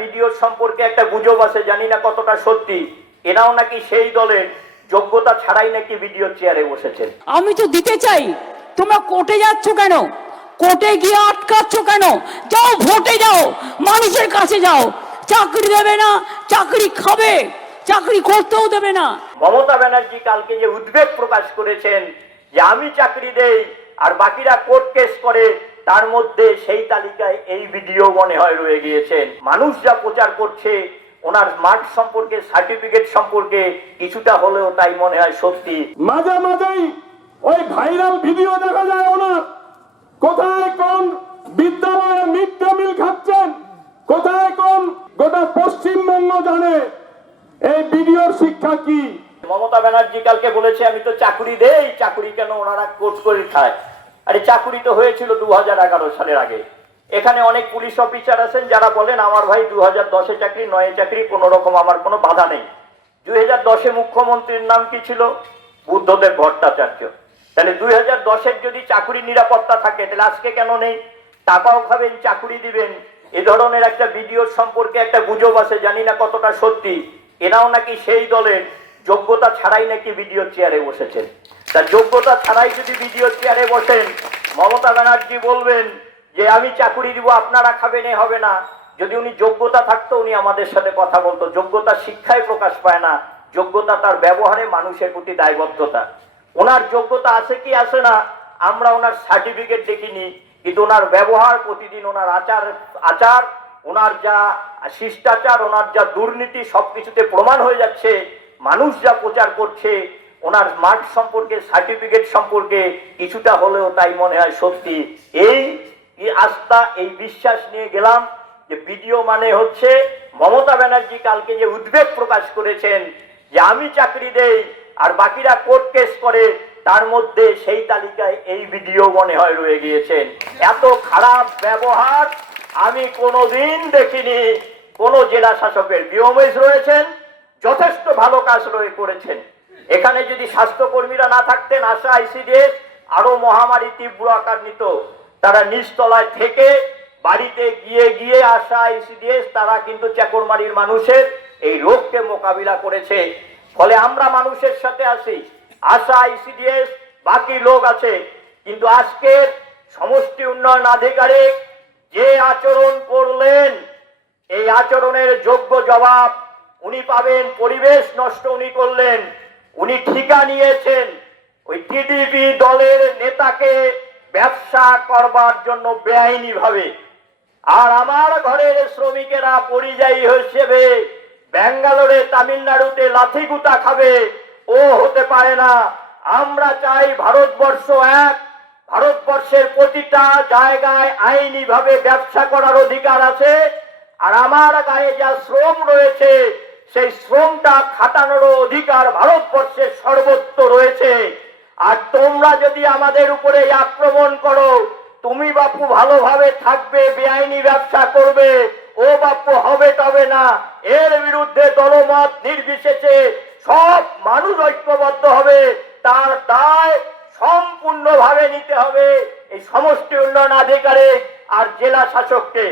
Video সম্পর্কে একটা গুজব আছে জানি না কতটা সত্যি। এরাও নাকি সেই দলের যোগ্যতা ছাড়াই নাকি ভিডিও চেয়ারে বসেছেন আমি তো দিতে চাই। তোমরা কোর্টে যাচ্ছ কেন? কোর্টে গিয়ে আটকাচ্ছ কেন? যাও ভোটে যাও মানুষের কাছে যাও। চাকরি দেবে না চাকরি খাবে চাকরি করতেও দেবে না। মমতা ব্যানার্জি কালকে যে উদ্বেগ প্রকাশ করেছেন যে আমি চাকরি দেই আর বাকিরা কোর্ট কেস করে তার মধ্যে সেই তালিকায় এই ভিডিও মনে হয় রয়ে গিয়েছেন। মানুষ যা প্রচার করছে ওনার মার্ক সম্পর্কে সার্টিফিকেট সম্পর্কে কিছুটা হলেও তাই মনে হয় সত্যি। মাঝে মাঝেই ওই ভাইরাল ভিডিও দেখা যায় ওনার। কোথায় কোন বিদ্যালয়ে মিড ডে মিল খাচ্ছেন? কোথায় কোন গোটা পশ্চিমবঙ্গ জানে? এই ভিডিওর শিক্ষা কি? মমতা ব্যানার্জি কালকে বলেছে আমি তো চাকরি দেই চাকরি কেন ওনারা কোর্স করে খায়? আরে চাকুরি তো হয়েছিল দু হাজার এগারো সালের আগে। এখানে অনেক পুলিশ অফিসার আছেন যারা বলেন, আমার ভাই দু হাজার দশে চাকরি, নয় চাকরি কোনো রকম আমার কোনো বাধা নেই। দুই হাজার দশে মুখ্যমন্ত্রীর নাম কি ছিল? বুদ্ধদেব ভট্টাচার্য। তাহলে দুই হাজার দশের যদি চাকুরি নিরাপত্তা থাকে, তাহলে আজকে কেন নেই? টাকাও খাবেন চাকুরি দিবেন। এ ধরনের একটা ভিডিও সম্পর্কে একটা গুজব আছে, জানি না কতটা সত্যি। এরাও নাকি সেই দলের, যোগ্যতা ছাড়াই নাকি ভিডিও চেয়ারে বসেছেন। তার যোগ্যতা ছাড়াই যদি ভিডিও চেয়ারে বসেন, মমতা ব্যানার্জি বলবেন যে, আমি চাকুরি দিব, আপনারা খাবেন, এ হবে না। যদি উনি যোগ্যতা থাকতো, উনি আমাদের সাথে কথা বলতো। যোগ্যতা শিক্ষায় প্রকাশ পায় না। যোগ্যতা তার ব্যবহারে মানুষের প্রতি দায়বদ্ধতা। ওনার যোগ্যতা আছে কি আছে না, আমরা ওনার সার্টিফিকেট দেখিনি। কিন্তু ওনার ব্যবহার প্রতিদিন, ওনার আচার আচার, ওনার যা শিষ্টাচার, ওনার যা দুর্নীতি, সবকিছুতে প্রমাণ হয়ে যাচ্ছে। মানুষ যা প্রচার করছে ওনার মার্ক সম্পর্কে সার্টিফিকেট সম্পর্কে কিছুটা হলেও তাই মনে হয় সত্যি। এই আস্থা, এই বিশ্বাস নিয়ে গেলাম যে ভিডিও মানে হচ্ছে মমতা ব্যানার্জি কালকে যে উদ্বেগ প্রকাশ করেছেন যে আমি চাকরি দেই আর বাকিরা কোর্ট কেস করে, তার মধ্যে সেই তালিকায় এই ভিডিও মনে হয় রয়ে গিয়েছেন। এত খারাপ ব্যবহার আমি কোনোদিন দেখিনি। কোনো জেলা শাসকের বিওমেশ রয়েছেন, যথেষ্ট ভালো কাজ রয়ে করেছেন। এখানে যদি স্বাস্থ্যকর্মীরা না থাকতেন, আশা আইসিডিএস আরও মহামারী তীব্র আকার নিত। তারা নিচতলায় থেকে বাড়িতে গিয়ে গিয়ে আসা আইসিডিএস, তারা কিন্তু চাকরমারির মানুষের এই রোগকে মোকাবিলা করেছে। ফলে আমরা মানুষের সাথে আছি, আশা আইসিডিএস, বাকি লোক আছে। কিন্তু আজকের সমষ্টি উন্নয়ন আধিকারিক যে আচরণ করলেন, এই আচরণের যোগ্য জবাব উনি পাবেন, পরিবেশ নষ্ট উনি করলেন। উনি ঠিকা নিয়েছেন, ওই টিডিপি দলের নেতাকে ব্যবসা করবার জন্য বেআইনি ভাবে আর আমার ঘরের শ্রমিকেরা পরিযায়ী হিসেবে ব্যাঙ্গালোরে তামিলনাড়ুতে লাথিগুতা খাবে, ও হতে পারে না। আমরা চাই ভারতবর্ষ এক, ভারতবর্ষের প্রতিটা জায়গায় আইনিভাবে ব্যবসা করার অধিকার আছে, আর আমার গায়ে যা শ্রম রয়েছে সেই শ্রমটা খাটানোর অধিকার ভারতবর্ষের সর্বত্র রয়েছে। আর তোমরা যদি আমাদের উপরে আক্রমণ করো, তুমি বাপু ভালোভাবে থাকবে, বেআইনি ব্যবসা করবে, ও বাপু হবে তবে না। এর বিরুদ্ধে দলমত নির্বিশেষে সব মানুষ ঐক্যবদ্ধ হবে, তার দায় সম্পূর্ণভাবে নিতে হবে এই সমষ্টি উন্নয়ন আধিকারিক আর জেলা শাসককে।